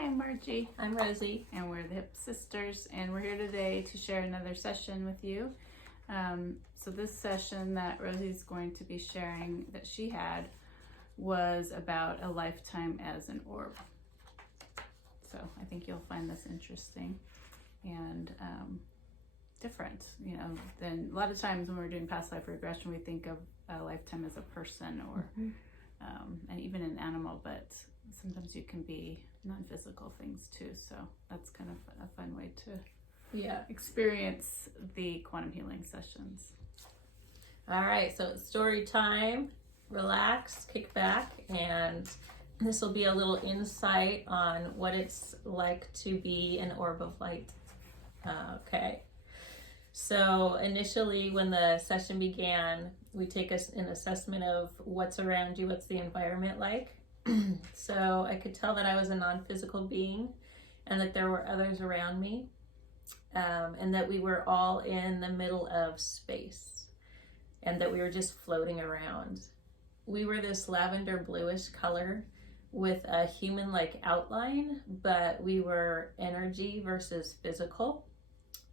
Hi, I'm Margie. I'm Rosie. And we're the Hip Sisters, and we're here today to share another session with you. So this session that Rosie's going to be sharing that she had was about a lifetime as an orb. So I think you'll find this interesting and different, than a lot of times when we're doing past life regression, we think of a lifetime as a person or and even an animal, but sometimes you can be non-physical things too. So that's kind of a fun way to experience the quantum healing sessions. All right, so it's story time. Relax, kick back, and this will be a little insight on what it's like to be an orb of light. Okay. So initially when the session began, we take an assessment of what's around you, what's the environment like. So I could tell that I was a non-physical being and that there were others around me, and that we were all in the middle of space and that we were just floating around. We were this lavender bluish color with a human-like outline, but we were energy versus physical.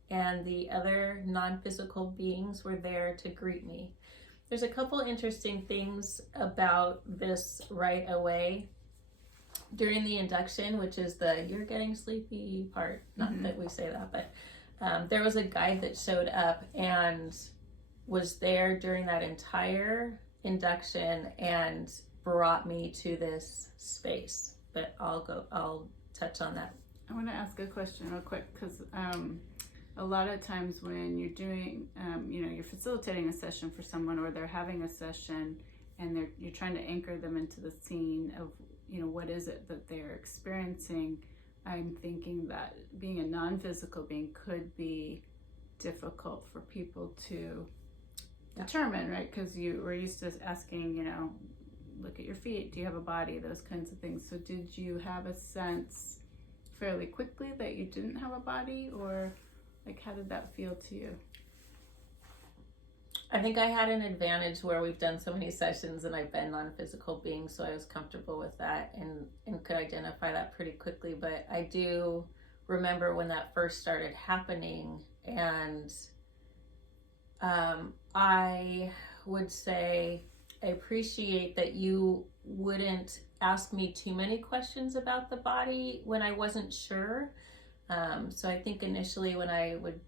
And the other non-physical beings were there to greet me. There's a couple interesting things about this right away. During the induction, which is the you're getting sleepy part, not that we say that, but there was a guide that showed up and was there during that entire induction and brought me to this space. But I'll touch on that. I want to ask a question real quick because a lot of times when you're doing, you're facilitating a session for someone or they're having a session and you're trying to anchor them into the scene of, what is it that they're experiencing. I'm thinking that being a non-physical being could be difficult for people to determine, right? Because we're used to asking, look at your feet, do you have a body, those kinds of things. So did you have a sense fairly quickly that you didn't have a body, or how did that feel to you? I think I had an advantage where we've done so many sessions and I've been non-physical beings, so I was comfortable with that and could identify that pretty quickly. But I do remember when that first started happening, and I would say I appreciate that you wouldn't ask me too many questions about the body when I wasn't sure. So I think initially when I would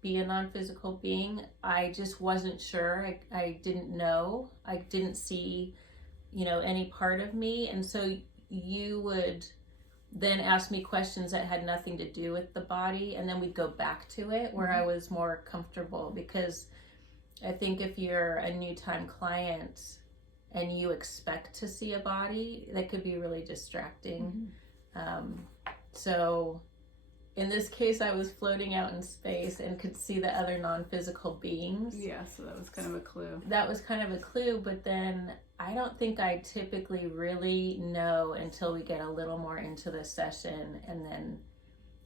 be a non-physical being, I just wasn't sure. I didn't know. I didn't see, any part of me. And so you would then ask me questions that had nothing to do with the body. And then we'd go back to it where I was more comfortable, because I think if you're a new time client and you expect to see a body, that could be really distracting. So in this case, I was floating out in space and could see the other non-physical beings. Yeah, so that was kind of a clue. That was kind of a clue, but then I don't think I typically really know until we get a little more into the session, and then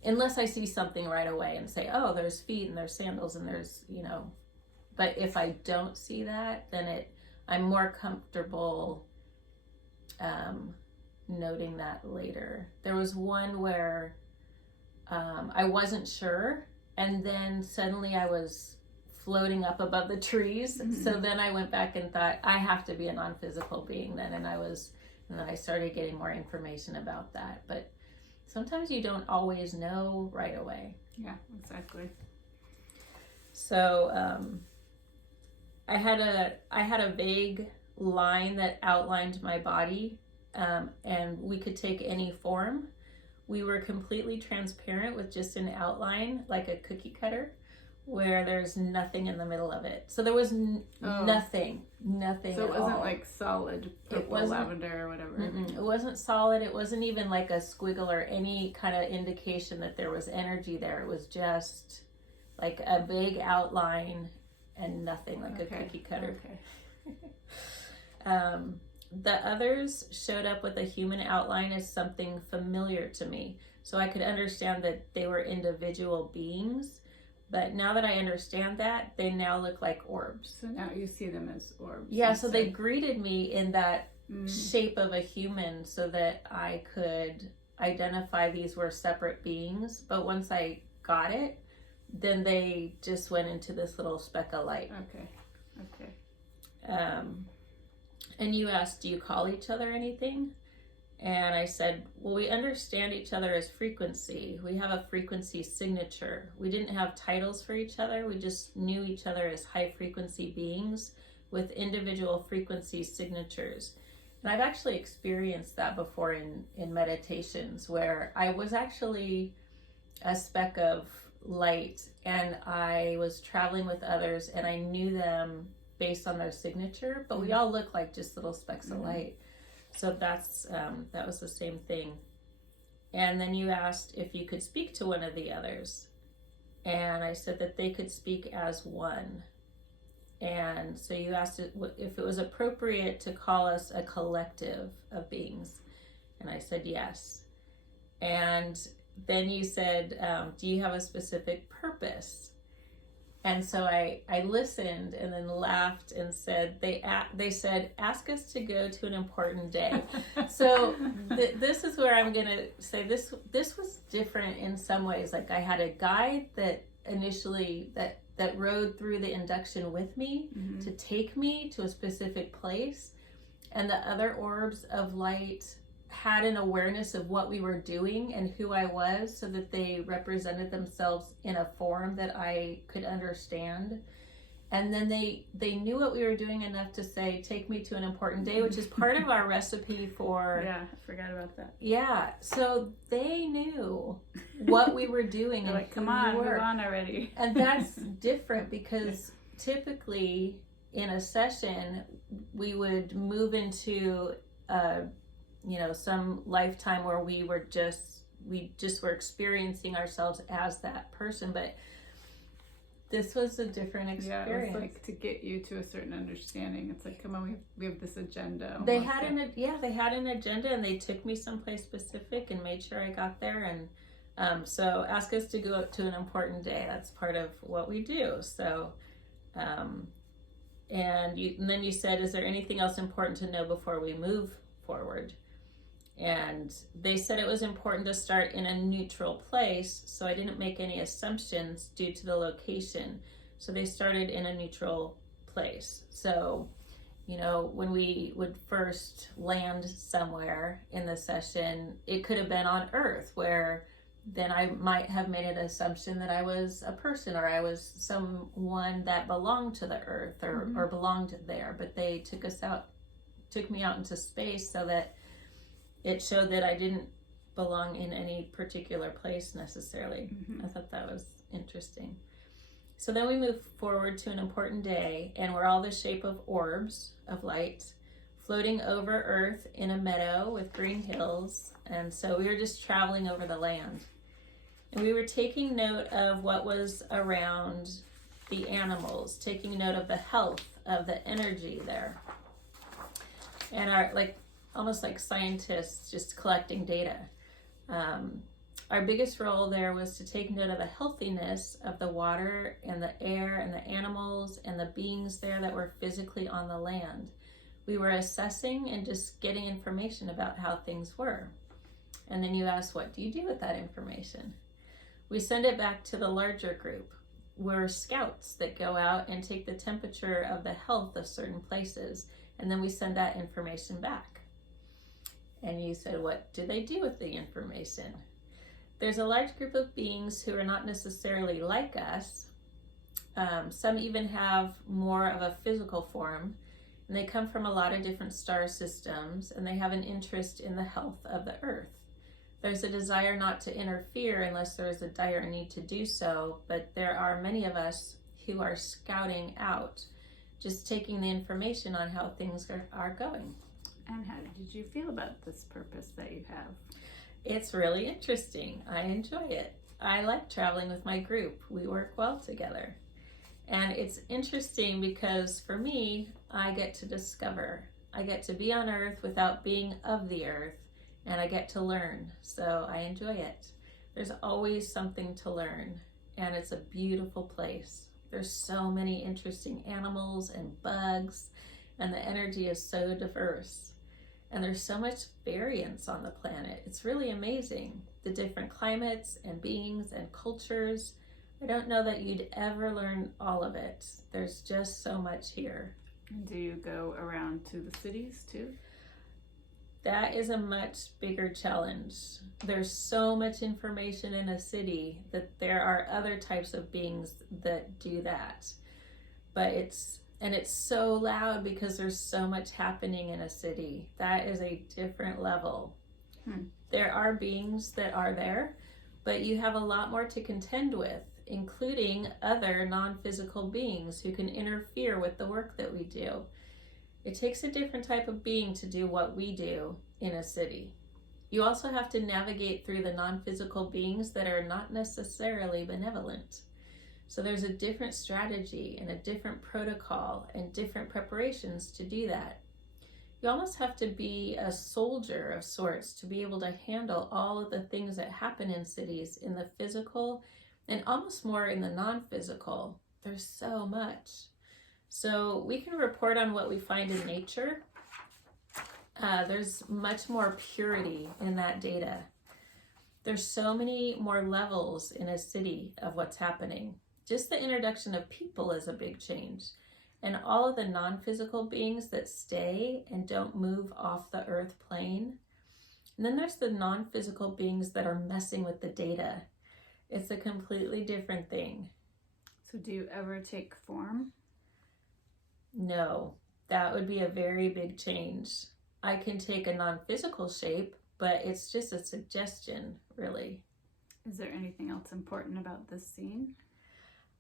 unless I see something right away and say, oh, there's feet and there's sandals and there's, but if I don't see that, then I'm more comfortable noting that later. There was one where I wasn't sure, and then suddenly I was floating up above the trees. So then I went back and thought, I have to be a non-physical being then, and then I started getting more information about that. But sometimes you don't always know right away. Yeah, exactly. So I had a vague line that outlined my body, and we could take any form. We were completely transparent with just an outline, like a cookie cutter, where there's nothing in the middle of it. So there was nothing So it at wasn't all. Like solid purple, lavender or whatever. It wasn't solid. It wasn't even like a squiggle or any kind of indication that there was energy there. It was just like a vague outline and nothing, like a cookie cutter. The others showed up with a human outline as something familiar to me. So I could understand that they were individual beings. But now that I understand that, they now look like orbs. So now you see them as orbs. Yeah, so they greeted me in that shape of a human so that I could identify these were separate beings, but once I got it, then they just went into this little speck of light. Okay. And you asked, do you call each other anything? And I said, well, we understand each other as frequency. We have a frequency signature. We didn't have titles for each other. We just knew each other as high frequency beings with individual frequency signatures. And I've actually experienced that before in meditations, where I was actually a speck of light and I was traveling with others and I knew them based on their signature, but we all look like just little specks of light. So that's that was the same thing. And then you asked if you could speak to one of the others. And I said that they could speak as one. And so you asked if it was appropriate to call us a collective of beings. And I said yes. And then you said, do you have a specific purpose? And so I listened and then laughed and said, they said, ask us to go to an important day. So this is where I'm going to say this was different in some ways. Like I had a guide that initially that rode through the induction with me to take me to a specific place. And the other orbs of light had an awareness of what we were doing and who I was, so that they represented themselves in a form that I could understand. And then they knew what we were doing enough to say, take me to an important day, which is part of our recipe for... Yeah, I forgot about that. Yeah, so they knew what we were doing. And like, come on, move on already. And that's different because typically in a session, we would move into some lifetime where we just were experiencing ourselves as that person, but this was a different experience. Yeah, it was like to get you to a certain understanding. It's like, come on, we have this agenda. They had an agenda, and they took me someplace specific and made sure I got there. And so ask us to go to an important day. That's part of what we do. So, and then you said, is there anything else important to know before we move forward? And they said it was important to start in a neutral place, so I didn't make any assumptions due to the location. So they started in a neutral place. So, when we would first land somewhere in the session, it could have been on Earth, where then I might have made an assumption that I was a person, or I was someone that belonged to the Earth or belonged there. But they took me out into space so that it showed that I didn't belong in any particular place necessarily. I thought that was interesting. So then we move forward to an important day, and we're all the shape of orbs of light floating over Earth in a meadow with green hills. And so we were just traveling over the land. And we were taking note of what was around the animals, taking note of the health, of the energy there. And almost like scientists just collecting data. Our biggest role there was to take note of the healthiness of the water and the air and the animals and the beings there that were physically on the land. We were assessing and just getting information about how things were. And then you asked, what do you do with that information? We send it back to the larger group. We're scouts that go out and take the temperature of the health of certain places, and then we send that information back. And you said, what do they do with the information? There's a large group of beings who are not necessarily like us. Some even have more of a physical form, and they come from a lot of different star systems, and they have an interest in the health of the Earth. There's a desire not to interfere unless there is a dire need to do so, but there are many of us who are scouting out, just taking the information on how things are going. And how did you feel about this purpose that you have? It's really interesting. I enjoy it. I like traveling with my group. We work well together. And it's interesting because for me, I get to discover. I get to be on Earth without being of the Earth, and I get to learn. So I enjoy it. There's always something to learn, and it's a beautiful place. There's so many interesting animals and bugs, and the energy is so diverse. And there's so much variance on the planet. It's really amazing. The different climates and beings and cultures. I don't know that you'd ever learn all of it. There's just so much here. Do you go around to the cities too? That is a much bigger challenge. There's so much information in a city that there are other types of beings that do that. But it's so loud because there's so much happening in a city. That is a different level. There are beings that are there, but you have a lot more to contend with, including other non-physical beings who can interfere with the work that we do. It takes a different type of being to do what we do in a city. You also have to navigate through the non-physical beings that are not necessarily benevolent. So there's a different strategy and a different protocol and different preparations to do that. You almost have to be a soldier of sorts to be able to handle all of the things that happen in cities, in the physical and almost more in the non-physical. There's so much. So we can report on what we find in nature. There's much more purity in that data. There's so many more levels in a city of what's happening. Just the introduction of people is a big change. And all of the non-physical beings that stay and don't move off the earth plane. And then there's the non-physical beings that are messing with the data. It's a completely different thing. So do you ever take form? No, that would be a very big change. I can take a non-physical shape, but it's just a suggestion, really. Is there anything else important about this scene?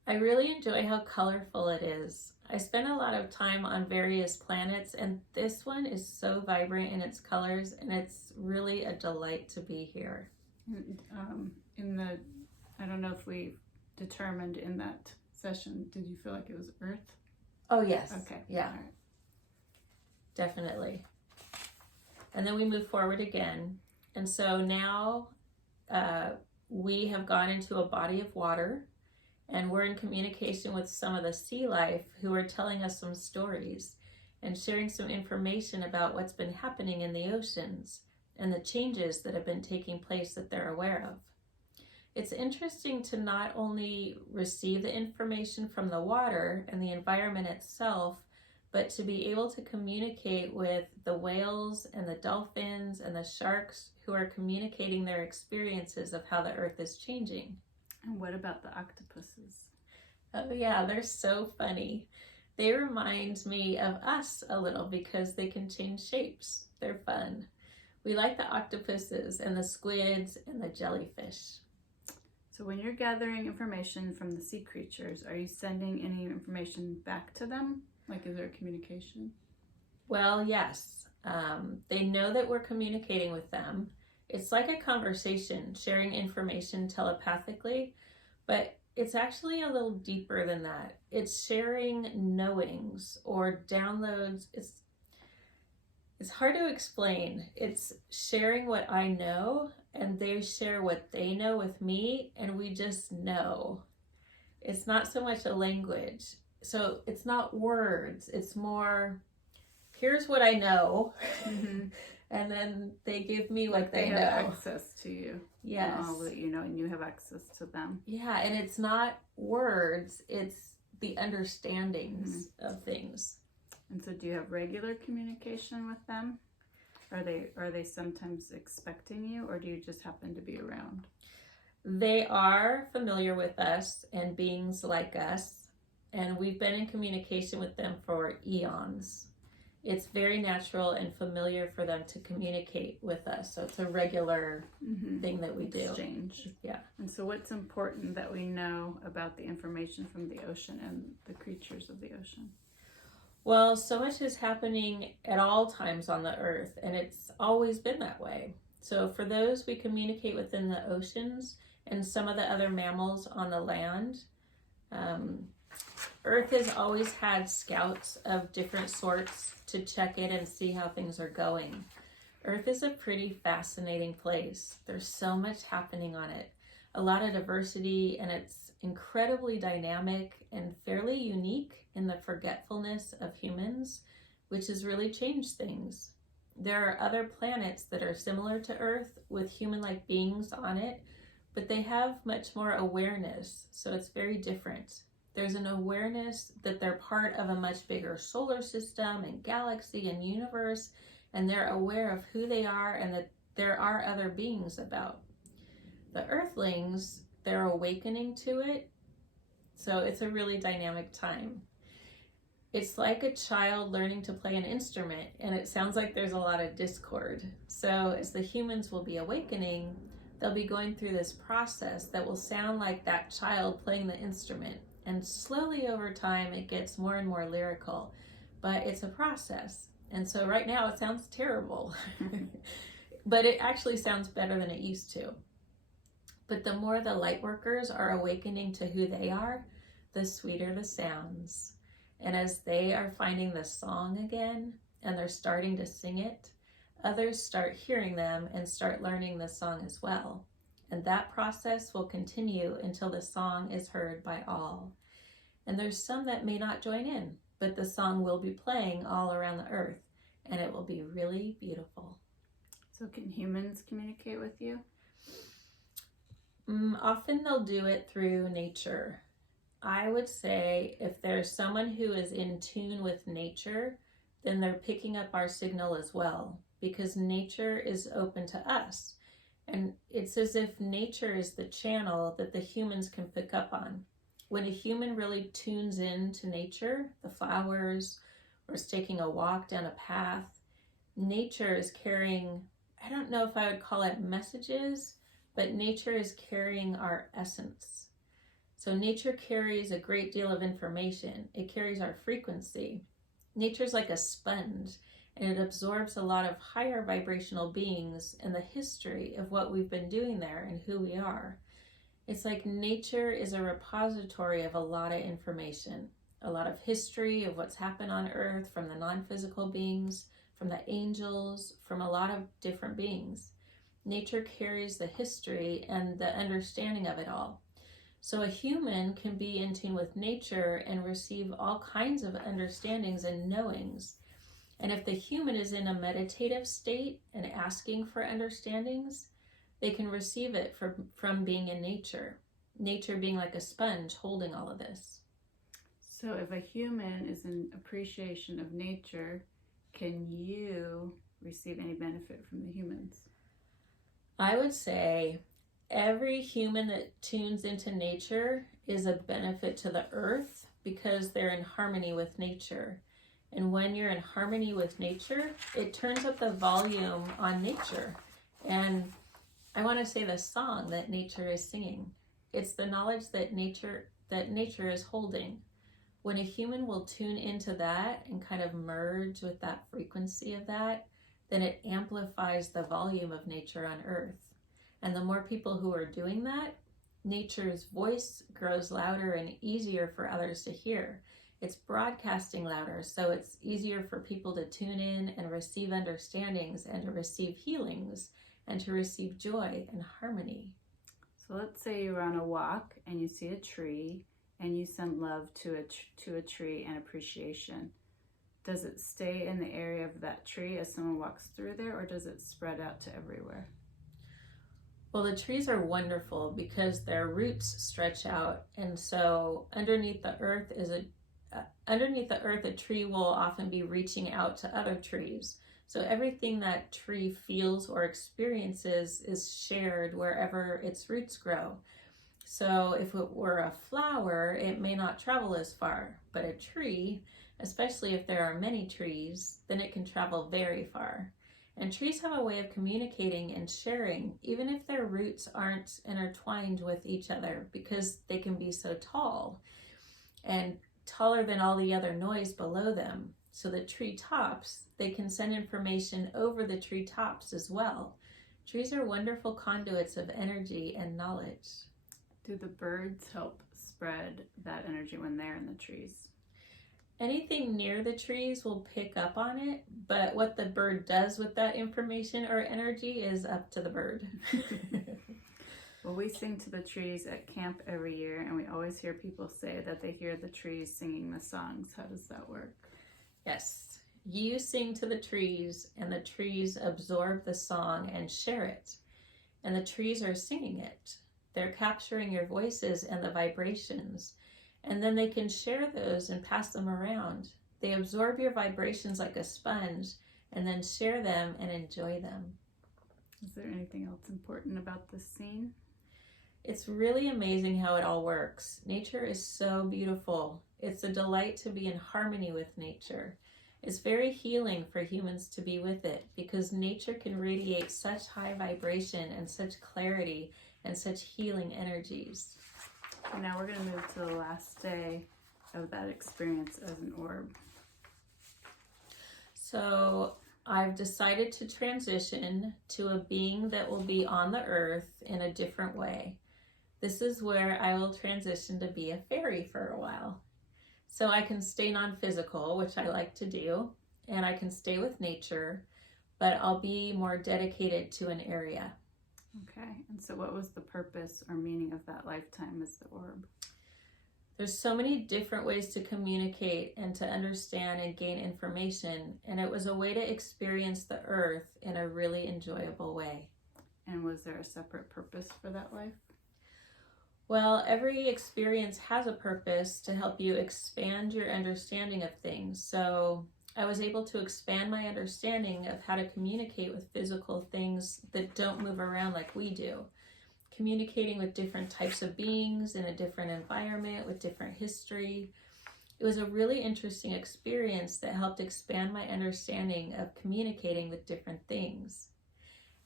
I really enjoy how colorful it is. I spent a lot of time on various planets, and this one is so vibrant in its colors, and it's really a delight to be here. I don't know if we determined in that session, did you feel like it was Earth? Oh, yes. Okay. Yeah. All right. Definitely. And then we move forward again. And so now we have gone into a body of water, and we're in communication with some of the sea life who are telling us some stories and sharing some information about what's been happening in the oceans and the changes that have been taking place that they're aware of. It's interesting to not only receive the information from the water and the environment itself, but to be able to communicate with the whales and the dolphins and the sharks who are communicating their experiences of how the earth is changing. And what about the octopuses? Oh yeah, they're so funny. They remind me of us a little because they can change shapes. They're fun. We like the octopuses and the squids and the jellyfish. So when you're gathering information from the sea creatures, are you sending any information back to them? Like, is there communication? Well, yes. They know that we're communicating with them. It's like a conversation, sharing information telepathically, but it's actually a little deeper than that. It's sharing knowings or downloads. It's hard to explain. It's sharing what I know, and they share what they know with me, and we just know. It's not so much a language. So it's not words. It's more, here's what I know. Mm-hmm. And then they give me what they have know. access to you. Yes. And all that you know, and you have access to them. Yeah, and it's not words. It's the understandings of things. And so do you have regular communication with them? Are they sometimes expecting you, or do you just happen to be around? They are familiar with us and beings like us, and we've been in communication with them for eons. It's very natural and familiar for them to communicate with us. So it's a regular thing that we do. Exchange. Yeah. And so what's important that we know about the information from the ocean and the creatures of the ocean? Well, so much is happening at all times on the earth, and it's always been that way. So for those we communicate within the oceans and some of the other mammals on the land, Earth has always had scouts of different sorts to check in and see how things are going. Earth is a pretty fascinating place. There's so much happening on it. A lot of diversity, and it's incredibly dynamic and fairly unique in the forgetfulness of humans, which has really changed things. There are other planets that are similar to Earth with human-like beings on it, but they have much more awareness, so it's very different. There's an awareness that they're part of a much bigger solar system and galaxy and universe, and they're aware of who they are and that there are other beings about. The Earthlings, they're awakening to it, so it's a really dynamic time. It's like a child learning to play an instrument, and it sounds like there's a lot of discord. So as the humans will be awakening, they'll be going through this process that will sound like that child playing the instrument. And slowly over time, it gets more and more lyrical, but it's a process. And so right now it sounds terrible, but it actually sounds better than it used to. But the more the light workers are awakening to who they are, the sweeter the sounds. And as they are finding the song again and they're starting to sing it, others start hearing them and start learning the song as well. And that process will continue until the song is heard by all. And there's some that may not join in, but the song will be playing all around the earth, and it will be really beautiful. So can humans communicate with you? Often they'll do it through nature. I would say if there's someone who is in tune with nature, then they're picking up our signal as well, because nature is open to us. And it's as if nature is the channel that the humans can pick up on. When a human really tunes in to nature, the flowers, or is taking a walk down a path, nature is carrying, I don't know if I would call it messages, but nature is carrying our essence. So nature carries a great deal of information. It carries our frequency. Nature's like a sponge, and it absorbs a lot of higher vibrational beings and the history of what we've been doing there and who we are. It's like nature is a repository of a lot of information, a lot of history of what's happened on Earth from the non-physical beings, from the angels, from a lot of different beings. Nature carries the history and the understanding of it all. So a human can be in tune with nature and receive all kinds of understandings and knowings. And if the human is in a meditative state and asking for understandings, they can receive it from being in nature. Nature being like a sponge holding all of this. So if a human is in appreciation of nature, can you receive any benefit from the humans? I would say every human that tunes into nature is a benefit to the earth because they're in harmony with nature. And when you're in harmony with nature, it turns up the volume on nature. And I want to say the song that nature is singing. It's the knowledge that nature is holding. When a human will tune into that and kind of merge with that frequency of that, then it amplifies the volume of nature on earth. And the more people who are doing that, nature's voice grows louder and easier for others to hear. It's broadcasting louder, so it's easier for people to tune in and receive understandings and to receive healings and to receive joy and harmony. So let's say you're on a walk and you see a tree and you send love to a tree and appreciation. Does it stay in the area of that tree as someone walks through there, or does it spread out to everywhere? Well, the trees are wonderful because their roots stretch out, and so underneath the earth, a tree will often be reaching out to other trees. So everything that tree feels or experiences is shared wherever its roots grow. So if it were a flower, it may not travel as far, but a tree, especially if there are many trees, then it can travel very far. And trees have a way of communicating and sharing, even if their roots aren't intertwined with each other, because they can be so tall and taller than all the other noise below them. So the tree tops, they can send information over the tree tops as well. Trees are wonderful conduits of energy and knowledge. Do the birds help spread that energy when they're in the trees? Anything near the trees will pick up on it, but what the bird does with that information or energy is up to the bird. Well, we sing to the trees at camp every year, and we always hear people say that they hear the trees singing the songs. How does that work? Yes, You sing to the trees, and the trees absorb the song and share it. And the trees are singing it. They're capturing your voices and the vibrations. And then they can share those and pass them around. They absorb your vibrations like a sponge and then share them and enjoy them. Is there anything else important about this scene? It's really amazing how it all works. Nature is so beautiful. It's a delight to be in harmony with nature. It's very healing for humans to be with it because nature can radiate such high vibration and such clarity and such healing energies. And now we're going to move to the last day of that experience as an orb. So I've decided to transition to a being that will be on the earth in a different way. This is where I will transition to be a fairy for a while. So I can stay non-physical, which I like to do, and I can stay with nature, but I'll be more dedicated to an area. Okay, and so what was the purpose or meaning of that lifetime as the orb? There's so many different ways to communicate and to understand and gain information, and it was a way to experience the earth in a really enjoyable way. And was there a separate purpose for that life? Well, every experience has a purpose to help you expand your understanding of things. So I was able to expand my understanding of how to communicate with physical things that don't move around like we do. Communicating with different types of beings in a different environment with different history. It was a really interesting experience that helped expand my understanding of communicating with different things.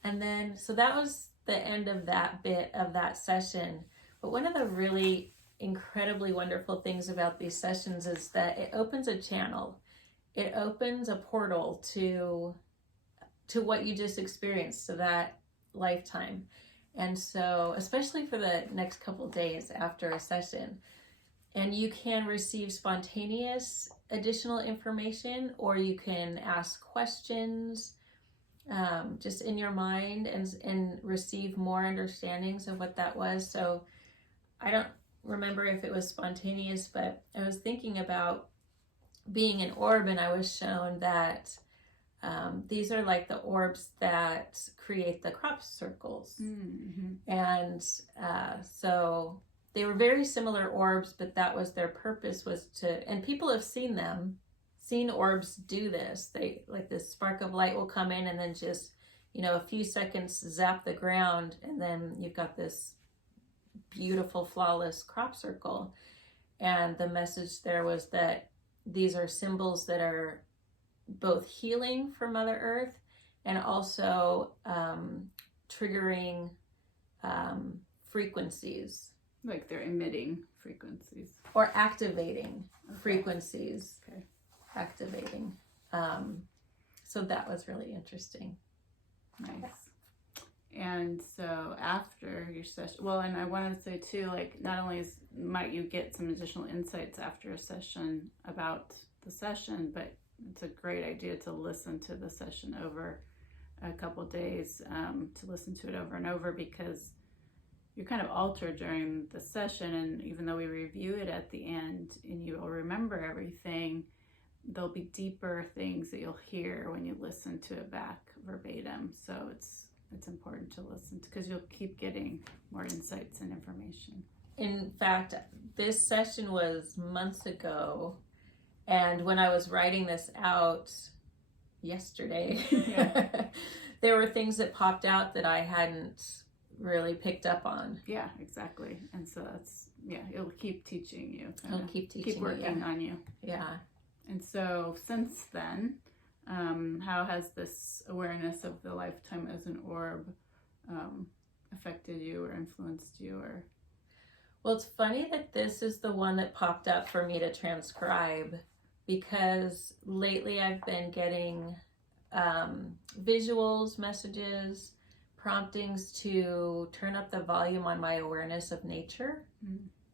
And then, so that was the end of that bit of that session. But one of the really incredibly wonderful things about these sessions is that it opens a channel. It opens a portal to what you just experienced, to that lifetime. And so, especially for the next couple days after a session, and you can receive spontaneous additional information, or you can ask questions just in your mind and receive more understandings of what that was. So I don't remember if it was spontaneous, but I was thinking about being an orb, and I was shown that these are like the orbs that create the crop circles. Mm-hmm. And so they were very similar orbs, but that was their purpose, was to, and people have seen orbs do this. They, like, this spark of light will come in and then just, a few seconds zap the ground, and then you've got this beautiful, flawless crop circle. And the message there was that these are symbols that are both healing for Mother Earth and also triggering frequencies. Like they're emitting frequencies. Or activating Okay. frequencies. Okay. Activating. So that was really interesting. Nice. And so after your session, well, and I wanted to say too, like, not only might you get some additional insights after a session about the session, but it's a great idea to listen to the session over a couple days, to listen to it over and over, because you're kind of altered during the session, and even though we review it at the end and you will remember everything, there'll be deeper things that you'll hear when you listen to it back verbatim. So it's important to listen to, because you'll keep getting more insights and information. In fact, this session was months ago, and when I was writing this out yesterday, Yeah. there were things that popped out that I hadn't really picked up on. Yeah, exactly. And so it'll keep teaching you. It'll keep teaching Keep working on you. Yeah. And so since then, how has this awareness of the lifetime as an orb affected you or influenced you? Or Well, it's funny that this is the one that popped up for me to transcribe, because lately I've been getting visuals, messages, promptings to turn up the volume on my awareness of nature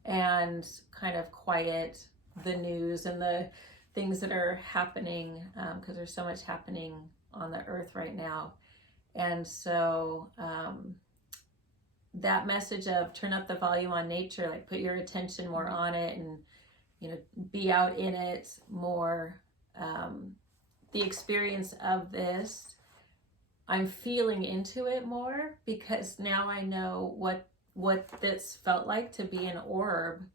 and kind of quiet the news and the things that are happening, because there's so much happening on the earth right now. And so that message of turn up the volume on nature, like put your attention more on it and, be out in it more, the experience of this, I'm feeling into it more because now I know what this felt like to be an orb.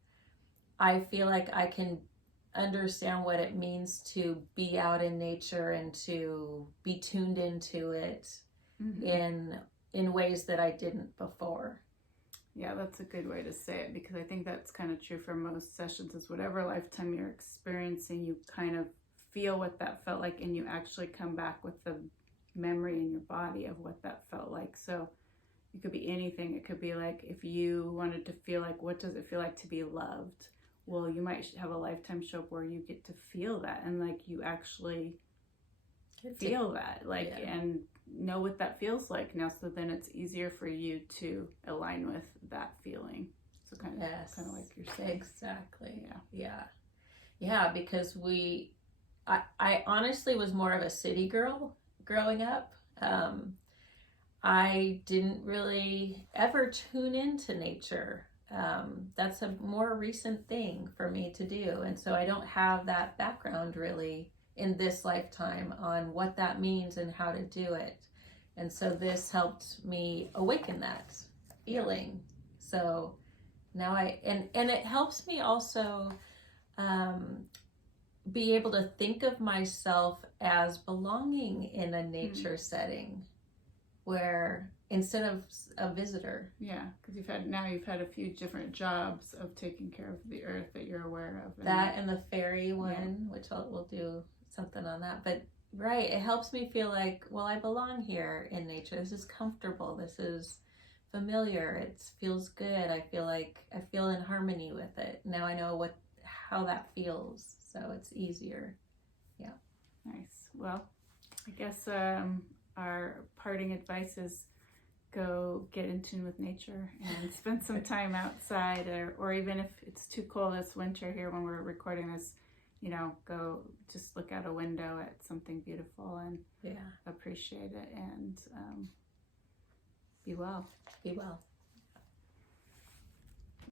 I feel like I can understand what it means to be out in nature and to be tuned into it in ways that I didn't before. Yeah, that's a good way to say it, because I think that's kind of true for most sessions, is whatever lifetime you're experiencing, you kind of feel what that felt like, and you actually come back with the memory in your body of what that felt like. So it could be anything. It could be like, if you wanted to feel like, what does it feel like to be loved? Well, you might have a lifetime show up where you get to feel that, and like you actually feel that, like, and know what that feels like now. So then it's easier for you to align with that feeling. So kind of like you're saying. Exactly. Yeah. Because I honestly was more of a city girl growing up. I didn't really ever tune into nature. That's a more recent thing for me to do. And so I don't have that background really in this lifetime on what that means and how to do it. And so this helped me awaken that feeling. So now and it helps me also be able to think of myself as belonging in a nature setting, where instead of a visitor. Yeah, because you've had a few different jobs of taking care of the earth that you're aware of. That and the fairy one, which we'll do something on that. But right, it helps me feel like, well, I belong here in nature. This is comfortable. This is familiar. It feels good. I feel in harmony with it. Now I know how that feels, so it's easier. Yeah. Nice. Well, I guess our parting advice is go get in tune with nature and spend some time outside, or even if it's too cold this winter here when we're recording this, go just look out a window at something beautiful and appreciate it, and be well. Be well.